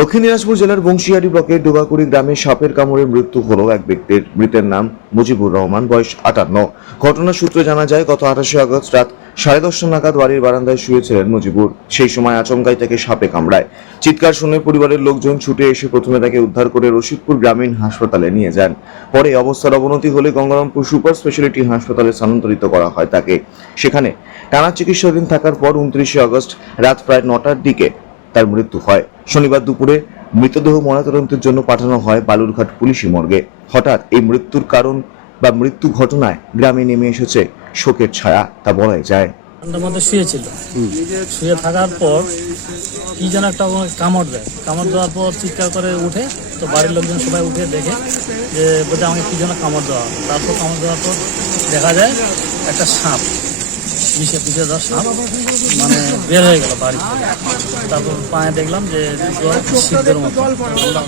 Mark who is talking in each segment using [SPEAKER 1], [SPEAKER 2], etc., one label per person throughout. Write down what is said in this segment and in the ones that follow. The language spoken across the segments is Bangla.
[SPEAKER 1] দক্ষিণ দিনাজপুর জেলার বংশিয়ারি ব্লকের ডোবাকুড়ি গ্রামে সাপের কামড়ে মৃত্যু হলো এক ব্যক্তির। মৃতের নাম মুজিবুর রহমান, বয়স আটান্ন। ঘটনার সূত্রে জানা যায়, গত আঠাশে আগস্ট রাত সাড়ে দশটা নাগাদ বাড়ির বারান্দায় শুয়েছিলেন মুজিবুর। সেই সময় আচমকাই তাকে সাপে কামড়ায়। চিৎকার শুনে পরিবারের লোকজন ছুটে এসে প্রথমে তাকে উদ্ধার করে রশিদপুর গ্রামীণ হাসপাতালে নিয়ে যান। পরে অবস্থার অবনতি হলে গঙ্গারামপুর সুপার স্পেশালিটি হাসপাতালে স্থানান্তরিত করা হয় তাকে। সেখানে টানা চিকিৎসাধীন থাকার পর উনত্রিশে আগস্ট রাত প্রায় নটার দিকে তার মৃত্যু হয়। শনিবার দুপুরে মৃতদেহ ময়নাতদন্তের জন্য পাঠানো হয় বালুরঘাট পুলিশি মর্গে। হঠাৎ এই মৃত্যুর কারণ বা মৃত্যু ঘটনায় গ্রামে নেমে এসেছে শোকের ছায়া, তা বলাই যায়।
[SPEAKER 2] ঠান্ডার মধ্যে শুয়েছিল। শুয়ে থাকার পর কি যেন একটা কামড় দেয়। কামড় দেওয়ার পর চিৎকার করে উঠে তো বাড়ির লোকজন সবাই উঠে দেখে যে বলছে আমাকে কি যেন কামড় দেওয়া। তারপর কামড় দেওয়ার পর দেখা যায় একটা সাপ। পিষে দেওয়া সাপ মানে বের হয়ে গেল বাড়ি তারপর পায়ে দেখলাম যে শীতের মতো।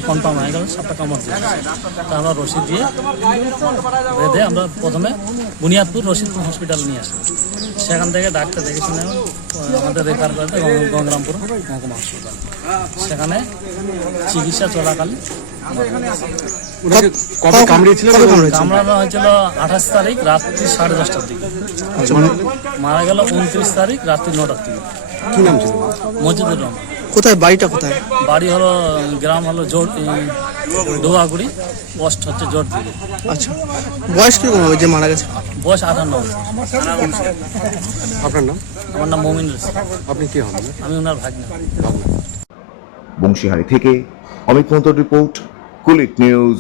[SPEAKER 2] কনফার্ম হয়ে গেল সাতটা কামড় দিয়ে তা আমরা রশিদ দিয়ে বেঁধে আমরা প্রথমে বুনিয়াদপুর রশিদপুর হসপিটাল নিয়ে আসি সেখান থেকে ডাক্তার দেখে শুনে আমাদের রেফার করে গঙ্গারামপুর মহকুমা হাসপাতাল সেখানে চিকিৎসা চলাকালীন
[SPEAKER 3] কবে কামড়িয়েছিল?
[SPEAKER 2] কামড়ানো হয়েছিল আঠাশ তারিখ রাত্রি সাড়ে দশটার দিকে। মারা গেল উনত্রিশ তারিখ রাত্রি নটার দিকে।
[SPEAKER 3] কি নাম ছিল?
[SPEAKER 2] মজিদুর রহমান।
[SPEAKER 4] কোথায় বাড়িটা কোথায়?
[SPEAKER 2] বাড়ি হলো গ্রাম হলো জোর ডোয়াগুড়ি পোস্ট হচ্ছে জোর
[SPEAKER 4] আচ্ছা বয়স কীরকম হবে যে মারা গেছে?
[SPEAKER 2] বয়স আটান্ন
[SPEAKER 3] আপনার নাম?
[SPEAKER 2] আমার নাম মমিন
[SPEAKER 3] আপনি কি হন?
[SPEAKER 2] আমি ওনার ভাগ্নে।
[SPEAKER 1] বংশীহারি থেকে অমিত মন্তর রিপোর্ট কুলিক নিউজ